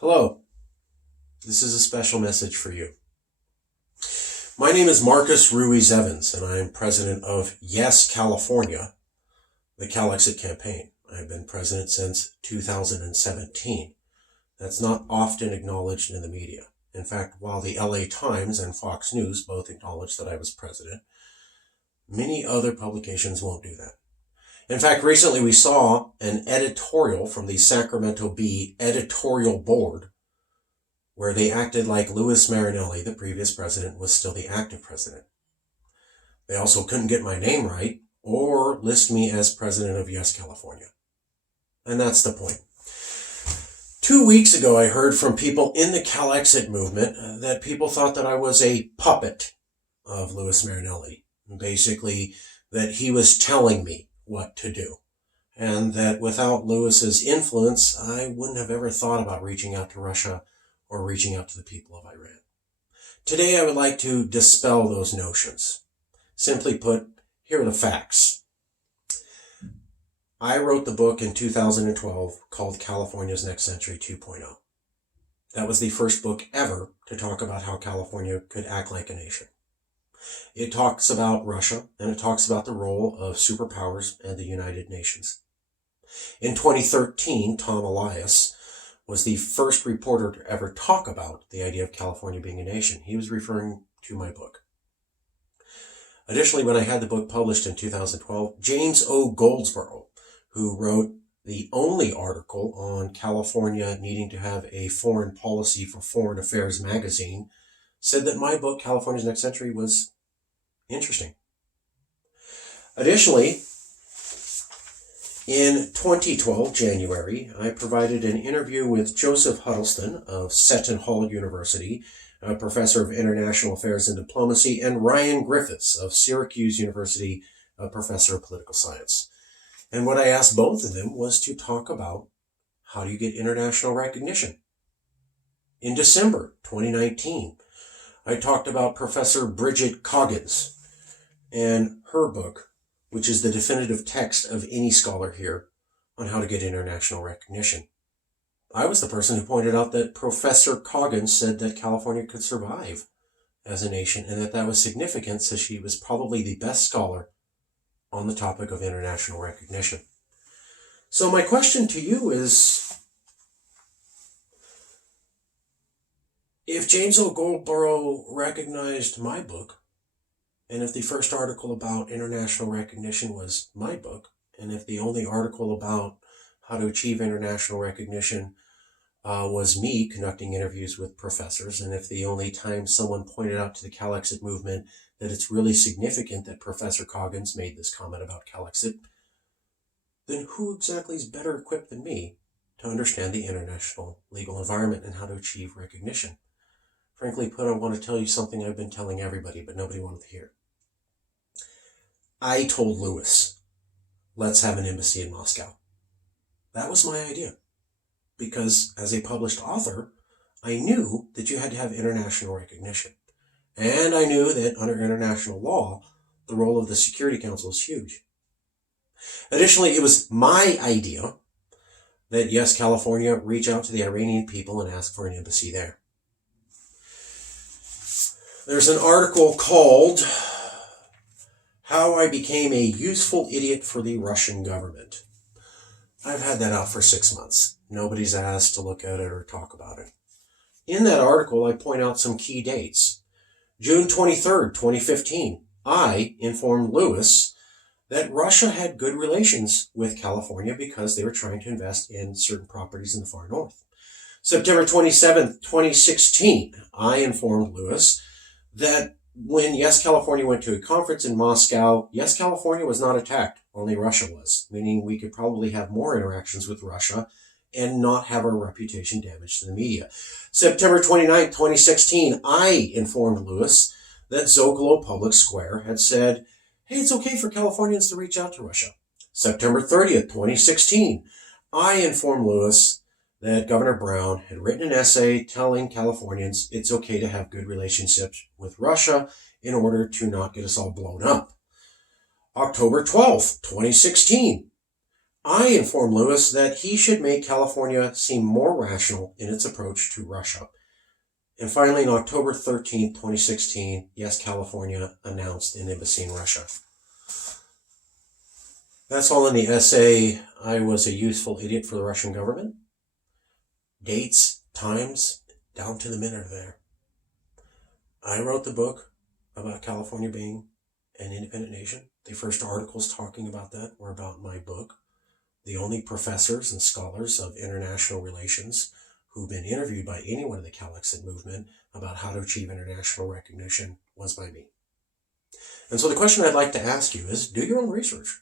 Hello, this is a special message for you. My name is Marcus Ruiz Evans, and I am president of Yes, California, the CalExit campaign. I've been president since 2017. That's not often acknowledged in the media. In fact, while the LA Times and Fox News both acknowledge that I was president, many other publications won't do that. In fact, recently we saw an editorial from the Sacramento Bee editorial board where they acted like Ruiz Marinelli, the previous president, was still the active president. They also couldn't get my name right or list me as president of Yes, California. And that's the point. 2 weeks ago, I heard from people in the CalExit movement that people thought that I was a puppet of Ruiz Marinelli. Basically, that he was telling me what to do. And that without Ruiz's influence, I wouldn't have ever thought about reaching out to Russia or reaching out to the people of Iran. Today, I would like to dispel those notions. Simply put, here are the facts. I wrote the book in 2012 called California's Next Century 2.0. That was the first book ever to talk about how California could act like a nation. It talks about Russia, and it talks about the role of superpowers and the United Nations. In 2013, Tom Elias was the first reporter to ever talk about the idea of California being a nation. He was referring to my book. Additionally, when I had the book published in 2012, James O. Goldsboro, who wrote the only article on California needing to have a foreign policy for Foreign Affairs magazine, said that my book, California's Next Century, was interesting. Additionally, in 2012, January, I provided an interview with Joseph Huddleston of Seton Hall University, a professor of international affairs and diplomacy, and Ryan Griffiths of Syracuse University, a professor of political science. And what I asked both of them was to talk about how do you get international recognition. In December 2019, I talked about Professor Bridget Coggins and her book, which is the definitive text of any scholar here on how to get international recognition. I was the person who pointed out that Professor Coggins said that California could survive as a nation and that was significant since she was probably the best scholar on the topic of international recognition. So my question to you is, if James O. Goldsboro recognized my book, and if the first article about international recognition was my book, and if the only article about how to achieve international recognition was me conducting interviews with professors, and if the only time someone pointed out to the CalExit movement that it's really significant that Professor Coggins made this comment about CalExit, then who exactly is better equipped than me to understand the international legal environment and how to achieve recognition? Frankly put, I want to tell you something I've been telling everybody, but nobody wanted to hear. I told Ruiz, let's have an embassy in Moscow. That was my idea. Because as a published author, I knew that you had to have international recognition. And I knew that under international law, the role of the Security Council is huge. Additionally, it was my idea that Yes, California reach out to the Iranian people and ask for an embassy there. There's an article called How I Became a Useful Idiot for the Russian Government. I've had that out for 6 months. Nobody's asked to look at it or talk about it. In that article, I point out some key dates. June 23rd, 2015, I informed Ruiz that Russia had good relations with California because they were trying to invest in certain properties in the far north. September 27th, 2016, I informed Ruiz that when Yes, California went to a conference in Moscow, Yes, California was not attacked, only Russia was, meaning we could probably have more interactions with Russia and not have our reputation damaged in the media. September 29th, 2016, I informed Ruiz that Zocalo Public Square had said, hey, it's okay for Californians to reach out to Russia. September 30th, 2016, I informed Ruiz that Governor Brown had written an essay telling Californians it's okay to have good relationships with Russia in order to not get us all blown up. October 12th, 2016, I informed Lewis that he should make California seem more rational in its approach to Russia. And finally, on October 13th, 2016, Yes, California announced an embassy in Russia. That's all in the essay, I Was a Useful Idiot for the Russian Government. Dates, times, down to the minute are there. I wrote the book about California being an independent nation. The first articles talking about that were about my book. The only professors and scholars of international relations who've been interviewed by anyone in the Calexit movement about how to achieve international recognition was by me. And so the question I'd like to ask you is, do your own research.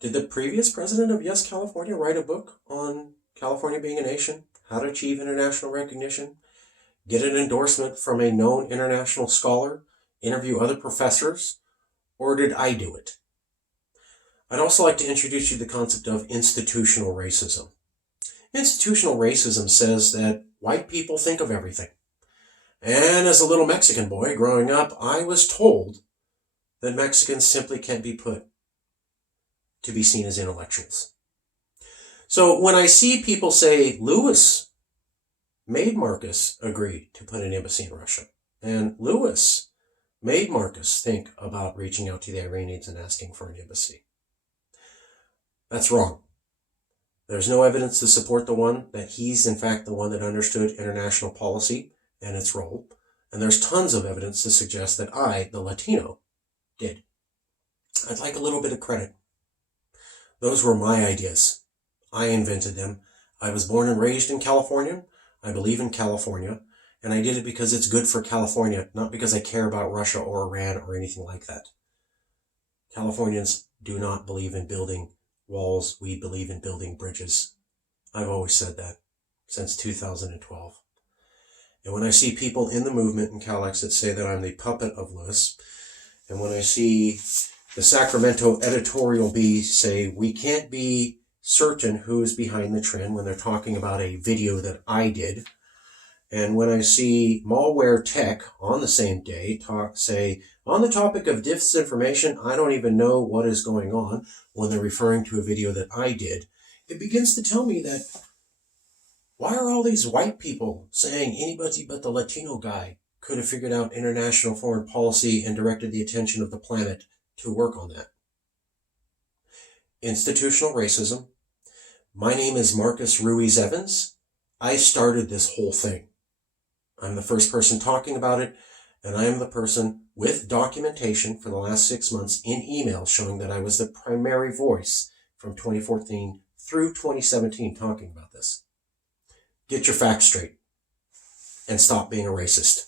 Did the previous president of Yes, California write a book on California being a nation, how to achieve international recognition, get an endorsement from a known international scholar, interview other professors, or did I do it? I'd also like to introduce you to the concept of institutional racism. Institutional racism says that white people think of everything. And as a little Mexican boy growing up, I was told that Mexicans simply can't be put to be seen as intellectuals. So when I see people say Lewis made Marcus agree to put an embassy in Russia, and Lewis made Marcus think about reaching out to the Iranians and asking for an embassy, that's wrong. There's no evidence to support the one that he's in fact the one that understood international policy and its role. And there's tons of evidence to suggest that I, the Latino, did. I'd like a little bit of credit. Those were my ideas. I invented them. I was born and raised in California. I believe in California. And I did it because it's good for California, not because I care about Russia or Iran or anything like that. Californians do not believe in building walls. We believe in building bridges. I've always said that since 2012. And when I see people in the movement in Calex that say that I'm the puppet of Lewis, and when I see the Sacramento editorial bee say we can't be certain who's behind the trend when they're talking about a video that I did, and when I see Malware Tech on the same day say, on the topic of disinformation, I don't even know what is going on, when they're referring to a video that I did, it begins to tell me that why are all these white people saying anybody but the Latino guy could have figured out international foreign policy and directed the attention of the planet to work on that? Institutional racism. My name is Marcus Ruiz Evans. I started this whole thing. I'm the first person talking about it, and I am the person with documentation for the last 6 months in email showing that I was the primary voice from 2014 through 2017 talking about this. Get your facts straight and stop being a racist.